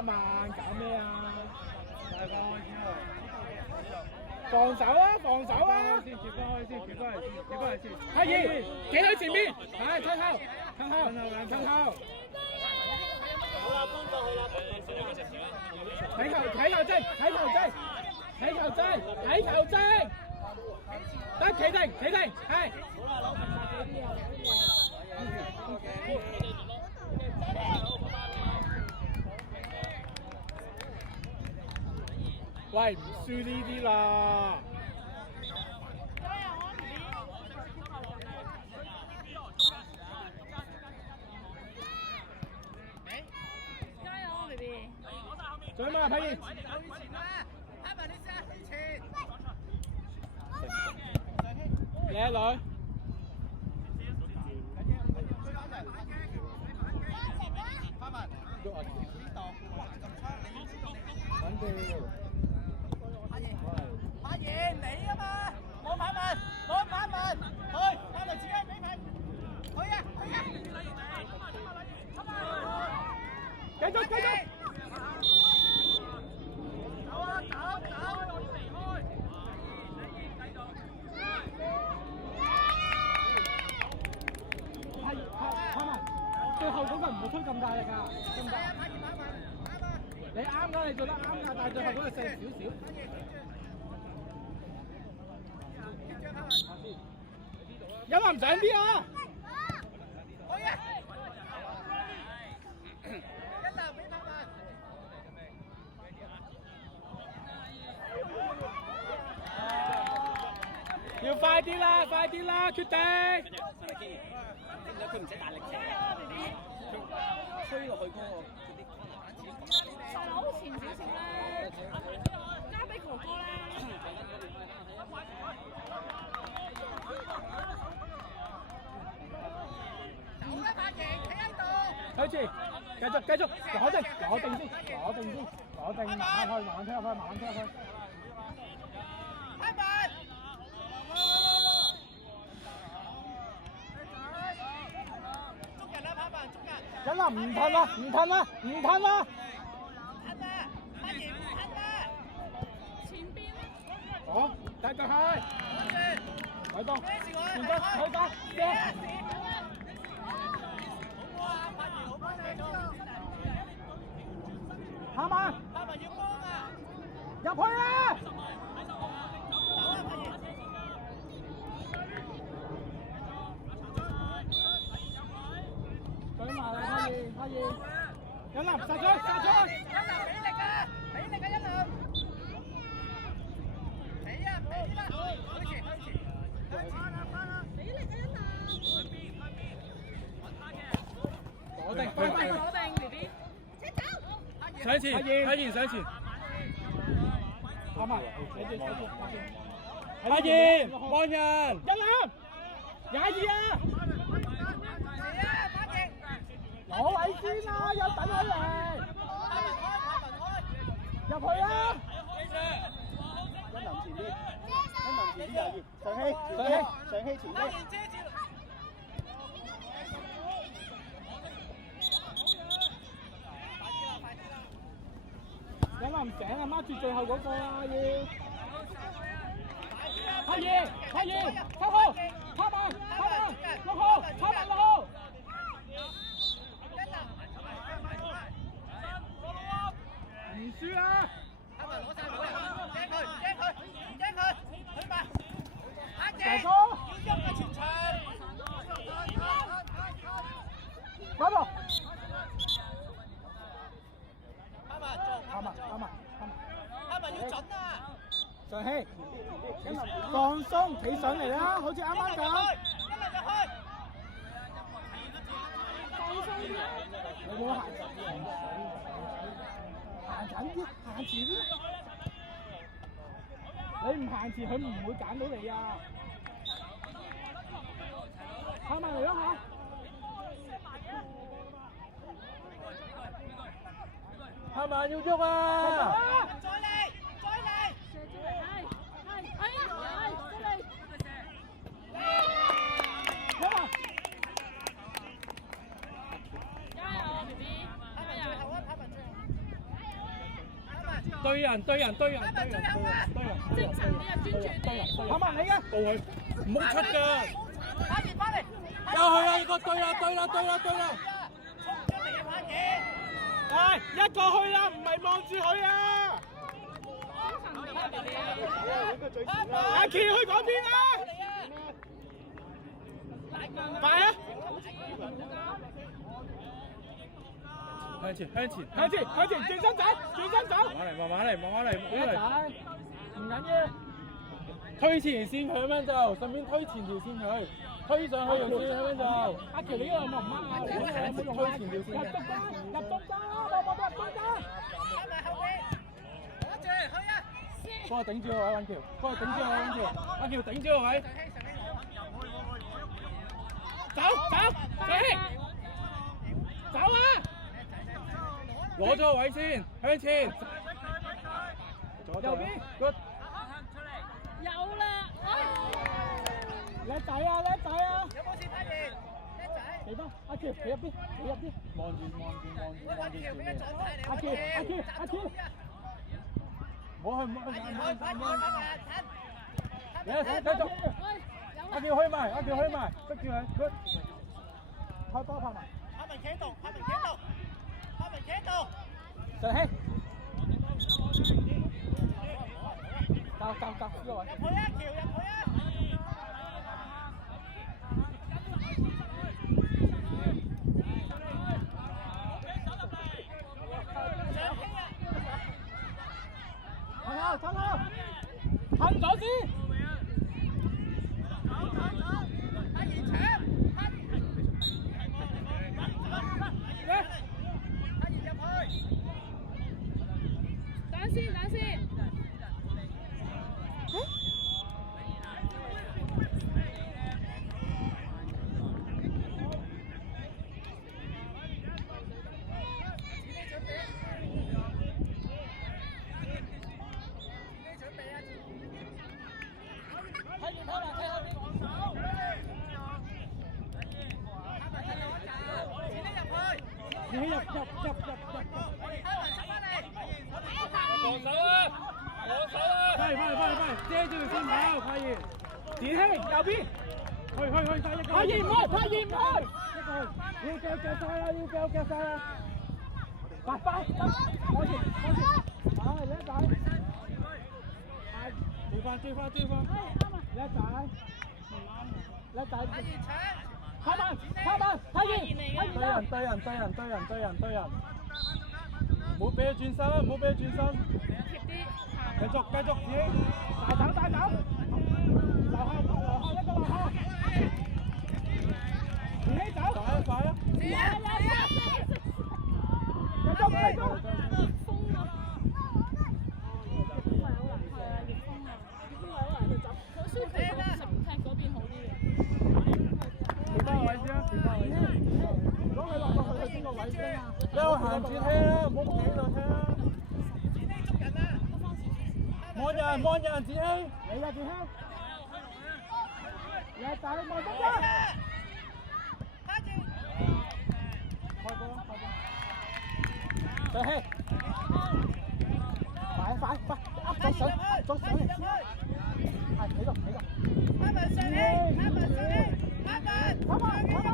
黑曼搞咩啊？防守啊！防守啊！先，接翻開先，接翻嚟先，接翻嚟先。阿二，企喺前面，係退後，退後，退後。好啦，搬過去啦。睇球精，睇球精，睇球精，睇球精。得企定，企定，係。喂，唔輸呢啲啦。加油啊 ，BB！ 再嘛，睇見。靚女。穩住。阿爺你啊嘛，攞牌文，攞牌文，去，牌文自己俾牌，去啊，去啊，繼續，繼續。走啊，走，走，離開，係，最後嗰個唔好推咁大力㗎，咁大。你啱㗎，你做得啱㗎，但係最後嗰個細少少。有冇唔上啲啊？去啊！一流俾牌文。要快啲啦，快啲啦，決定！佢唔使大力射，吹落去嗰個嗰啲手前少少咧，交俾哥哥啦。走啦，阿爺，企喺度。睇住，繼續，繼續，攞定，攞定先，攞定先，攞定，慢慢開，慢慢推開，慢慢推開。牌文。捉人啦，牌文，捉人。忍啦，唔褪啦，唔褪啦，唔褪啦。褪啦，阿爺唔褪啦。前邊啦。好，繼續開。海東，前進，海東，射。下慢，牌文要幫啊！入去啦！嘴埋啦，阿二，一林殺咗，殺咗！一流俾力啊！俾力啊！一流！俾啊！俾啦！開始，開始，翻啦！俾力啊！一流！攞定，攞定 ，BB。上前，阿賢上前。啱啊！阿賢，望人，一林，廿二啊！攞位先啦，有等佢嚟。入去啦！一林前啲，一林前啲上氣，上氣前啲。有林醒啊，掹住最後嗰個啦要。阿爺，七號，拍慢，6號，拍慢6號。唔輸啊！阿文攞晒冇人，唔驚佢，唔驚佢，唔驚佢，去吧。阿姐，大哥，要喐嘅前場。嗰度。阿文做，阿文，阿文要準啊！上氣，放鬆，企上嚟啦，好似啱啱咁。一嚟就開。你冇行前啲，行緊啲，行前啲。你唔行前，佢唔會揀到你啊！行埋嚟啦嚇！行埋要喐啊！再嚟，再嚟！加油 ，BB！加油！好啊，拍文最後。對人，精神啲啊，專注啲。跑埋你嘅，到佢，唔好出㗎。翻嚟，又去啦！呢個對啦！衝出嚟啊，反擊！係一個去啦，唔係望住佢啊！阿喬去嗰邊啦！快啊！向前，轉身走！慢慢嚟，唔緊要。推前線佢咁樣就，順便推前條線佢，推上去條線咁樣就。阿喬，你呢個有冇唔啱啊？你冇推前條線。入中間，冇入中間。翻後邊，攞住去啊！幫我頂住個位，揾喬。阿喬頂住個位。走，上氣，走啊！攞咗個位先，向前。右邊。有啦，叻仔啊！有冇事發現？叻仔。地方，阿喬，你入邊，望住。喂，揾條咩狀態嚟？阿喬，唔好去。繼續。阿喬去埋，逼住佢，開波拍埋。阿文企喺度，上氣。教呢個位。入去啊，喬入去啊！上氣啊！噴咗先。阿賢搶，阿賢入去。等先。快！遮住佢先跑，快啲！子希右邊，去快一個！快唔開！一個去，要腳晒啦！快！開始！叻仔！追翻！叻仔！跑慢！睇見！對人！唔好俾佢轉身！繼續，子希！大走！留下！子希走！快啊！繼續！有行住聽啦，唔好企喺度聽啦。望人，子希，你啊，子希，叻仔，望中間。開波！上氣，快，再上嚟先。係企度。阿文上氣，跑埋，上氣啊！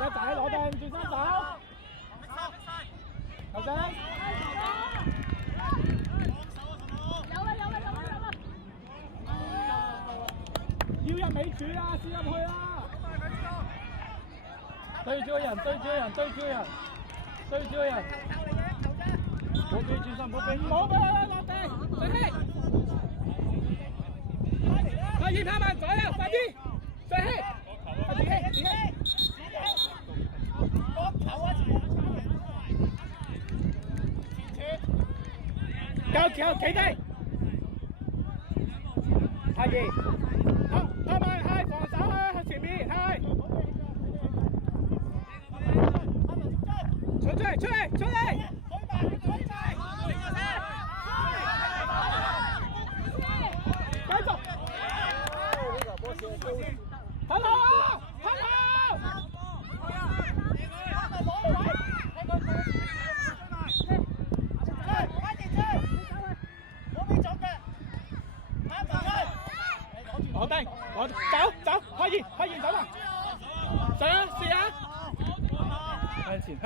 一仔攞定轉身走，頭仔，有啦！要入尾柱啊，試入去啊！對住個人，唔好俾轉身，唔好俾佢落地，上氣，快啲跑慢左右，快啲，上氣，自己，夠企低，太極，跑慢，係防守去前面，係，出嚟！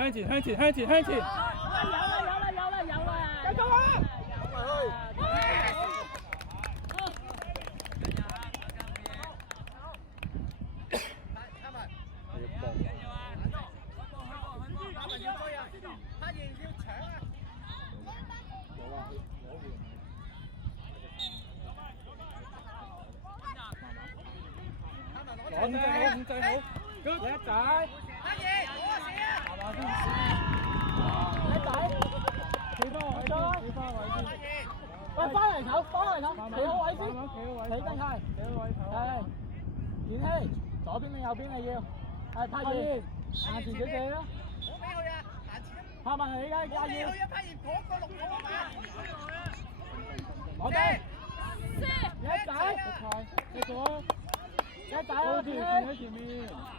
向前向前向前向前。有啦，繼續啊！控制好，控制好，good，叻仔，阿爺，我啊死啊！慢慢先，叻仔，企翻位先，企翻位先，喂，翻嚟頭，企好位先，企定係，企好位頭，係，健希，左邊定右邊你要，係拍完，行前少少啦，唔好俾佢啊，行前一步。拍埋你而家阿燕，去一拍完嗰個6個啊嘛。攞低，叻仔，繼續啊！一仔啊！前面喺前面。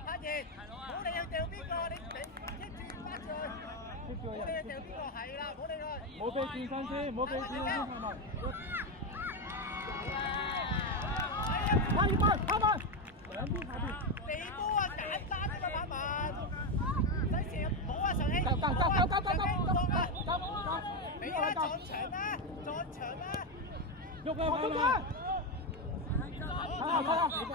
阿爺，冇理佢掉邊個，你一轉翻上去。冇理佢掉邊個，係啦，冇理佢。冇俾轉身先，冇俾轉身先，係咪？拍住拍，拍拍。兩邊下邊。你波啊，簡單啫嘛，馬文。唔使射，冇啊，上氣。走。俾啦，撞牆啦，撞牆啦。喐啊！喐啊！睇下。